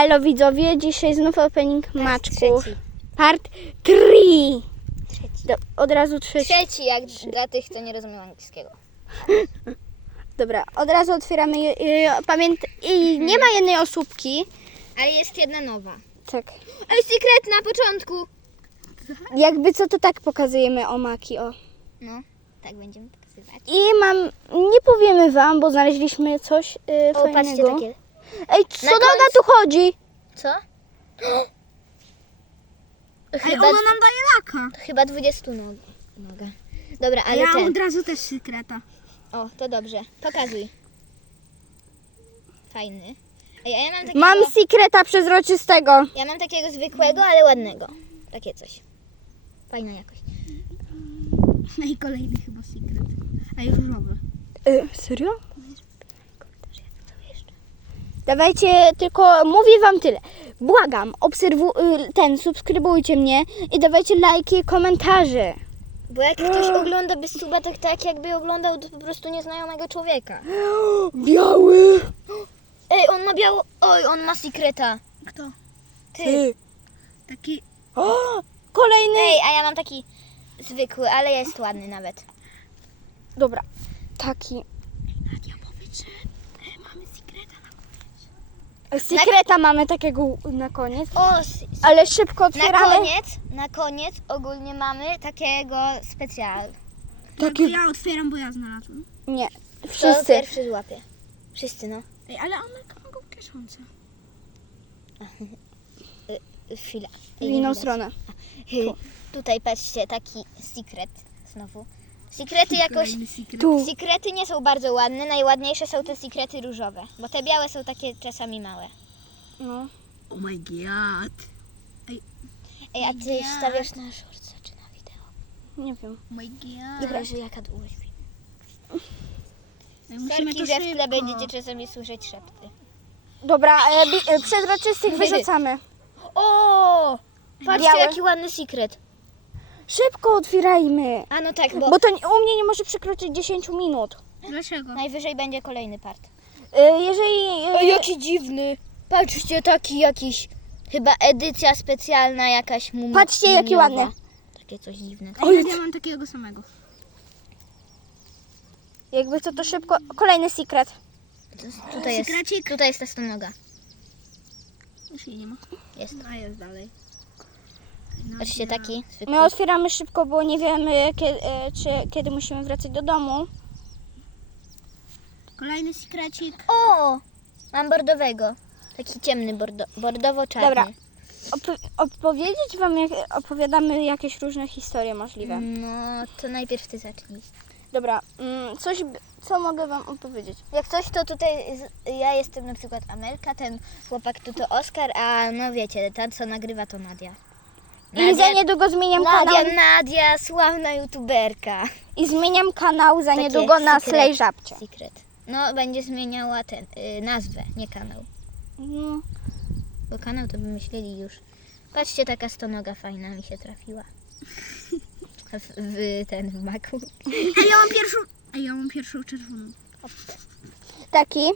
Elo widzowie, dzisiaj znów opening maczków. trzeci. Part 3. Trzeci. Od razu trzeci. Trzeci, jak dla tych, co nie rozumieją angielskiego. Dobra, od razu otwieramy. Yy, pamięt... I nie ma jednej osóbki. Ale jest jedna nowa. Tak. Ale secret na początku. Jakby co to tak pokazujemy o maki, o. No, tak będziemy pokazywać. I mam, nie powiemy wam, bo znaleźliśmy coś yy, O, patrzcie fajnego. takie. Ej, co Na noga końcu- tu chodzi? Co? Ej, Chyba, ona nam daje laka. to chyba 20 nog, noga. Dobra, ale ja mam ten. od razu też sekreta. O, to dobrze. Pokazuj. Fajny. Ej, a ja mam takiego, Mam sekreta przezroczystego. ja mam takiego zwykłego, ale ładnego. Takie coś. Fajna jakość. No i kolejny chyba sekret. A już różowy. Yy, serio? Dawajcie, tylko mówię wam tyle. Błagam, obserwu, y, ten, subskrybujcie mnie i dawajcie lajki, komentarze. Bo jak ktoś ogląda bez suba, tak, tak jakby oglądał po prostu nieznajomego człowieka. Biały! Ej, on ma biało... Oj, on ma sekreta. Kto? Ty. Taki... O, kolejny! Ej, a ja mam taki zwykły, ale jest ładny nawet. Dobra, taki. Nadia powiedz, że e, mamy sekreta na Sekreta mamy takiego na koniec, O, s- ale szybko na otwieramy. koniec, na koniec ogólnie mamy takiego specjal. Taki... Taki- Ja otwieram, bo ja znalazłem. Nie, Kto wszyscy. pierwszy złapie? Wszyscy, no. Ej, ale one mogą kieszące. Chwila. W nie inną widać. stronę. Tu. Tutaj patrzcie, taki secret znowu. Sekrety jakoś... Tu. Sekrety nie są bardzo ładne, najładniejsze są te sekrety różowe, bo te białe są takie czasami małe. No. Oh my god. Ej, a ty Ja. stawiasz na shortsa czy na wideo? Nie wiem. Oh my god. Dobra, że jaka długość to że w tle będziecie czasami słyszeć szepty. Dobra, e, bi, e, przezroczystych wyrzucamy. O! Patrzcie, Białe. jaki ładny sekret. Szybko otwierajmy. A no tak, bo Bo to nie- u mnie nie może przekroczyć 10 minut. Dlaczego? najwyżej będzie kolejny part. E, jeżeli. E, jaki dziwny. Patrzcie, taki jakiś, chyba edycja specjalna jakaś mum Patrzcie, jaki mumiowa. ładny. Takie coś dziwne. Ej, ja mam takiego samego. jakby co to szybko. Kolejny sekret. Tutaj jest, tutaj jest ta stonoga. Już jej nie ma. Jest. A jest dalej. Patrzcie, taki zwykły. My otwieramy szybko, bo nie wiemy, kiedy, e, czy, kiedy musimy wracać do domu. Kolejny sekrecik. O! Mam bordowego. Taki ciemny, bordo, bordowo-czarny. Dobra. Op- opowiedzieć wam, jak opowiadamy jakieś różne historie możliwe. No, to najpierw ty zacznij. Dobra, mm, coś, co mogę wam opowiedzieć? Jak coś, to tutaj z, ja jestem na przykład Amelka, ten chłopak to to Oskar, a no wiecie, ta co nagrywa to Nadia. I za niedługo zmieniam kanał. Nadia, Nadia, sławna youtuberka. I zmieniam kanał za Takie niedługo na secret. Slay Żabcie. Secret. No, będzie zmieniała ten, y, nazwę, nie kanał. No, Bo kanał to by myśleli już. Patrzcie, taka stonoga fajna mi się trafiła. W, w ten, w maku. Ej, ja mam pierwszą... Ej, ja mam pierwszą czerwoną. taki.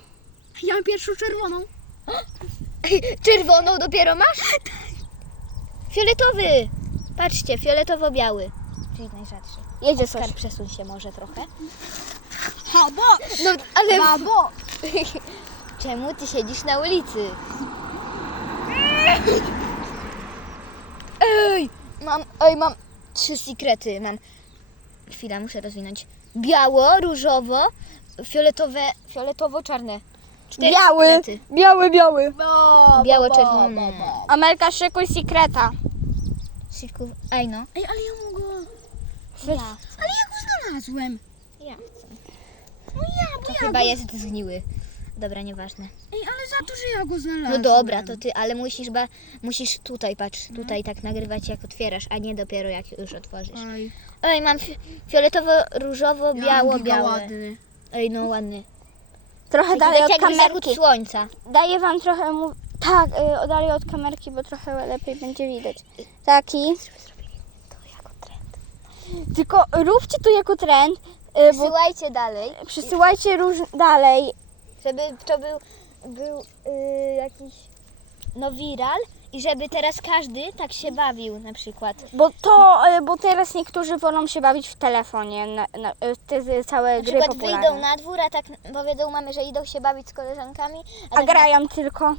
Ja mam pierwszą czerwoną. Czerwoną dopiero masz? Fioletowy! Patrzcie, fioletowo-biały. Czyli najrzadszy. Jedzie Oskar, coś. przesuń się może trochę. Habo! No, ale... Babo! Czemu ty siedzisz na ulicy? Ej! Mam, ej, mam trzy sekrety. Mam... Chwila, muszę rozwinąć. Biało, różowo, fioletowe, fioletowo-czarne. Cztery Biały, sekrety. biały, biały. Biało-czerwone. Amelka, szykuj sekreta. Sików... Ej no. Ej, ale ja mogę... Ja, Ale ja go znalazłem. ja chcę. No ja, bo To ja chyba go... jest zgniły. Dobra, nieważne. Ej, ale za to, że ja go znalazłem. No dobra, to ty, ale musisz ba, musisz tutaj, patrz, tutaj tak nagrywać jak otwierasz, a nie dopiero jak już otworzysz. Ej, Ej, mam fi- fioletowo, różowo, ja biało, giga białe. ładny. Ej, no ładny. Trochę Taki dalej tak od zachód kamerki. słońca. Daję wam trochę mu... Tak, y, dalej od kamerki, bo trochę lepiej będzie widać. Taki. Tylko róbcie to jako trend, y, bo Wysyłajcie dalej, przesyłajcie róż dalej. żeby to był, był yy, jakiś no viral i żeby teraz każdy tak się bawił na przykład. Bo to, e, bo teraz niektórzy wolą się bawić w telefonie, na, na, e, te całe Na gry przykład popularne. wyjdą na dwór, a tak powiedzą mamy, że idą się bawić z koleżankami. A tak grają tylko.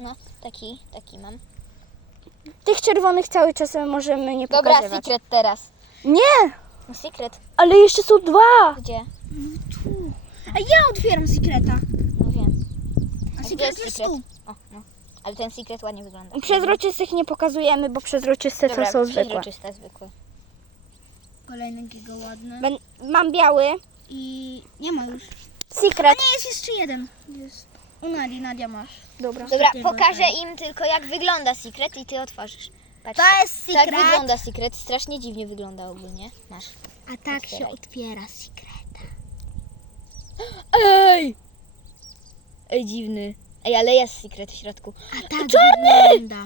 No, taki, taki mam. Tych czerwonych cały czas możemy nie Dobra, pokazywać. secret teraz. Nie, No secret, ale jeszcze są dwa. gdzie? A ja otwieram sekreta. No wiem. A gdzie sekret jest jest secret? tu. O, no. Ale ten secret ładnie wygląda. Przezroczystych nie pokazujemy, bo przezroczyste Dobra, to są zwykłe. przezroczyste, zwykłe. Kolejny giga ładny. Ben, mam biały. I nie ma już. Secret. Nie, jest jeszcze jeden. Jest. U Nadi, Nadia masz. Dobra. Dobra, pokażę im tylko jak wygląda secret i ty otworzysz. Patrz, To jest tak secret. wygląda secret. Strasznie dziwnie wygląda ogólnie. Masz. A tak się Otwieraj. otwiera sekreta. Ej! Ej, dziwny. Ej, ale jest secret w środku. A tak wygląda.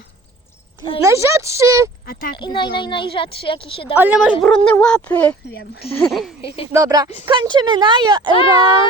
Najrzadszy! A tak I naj, wygląda. naj, najrzadszy jaki się da. Ale masz brudne łapy. Wiem. Dobra, kończymy na ra.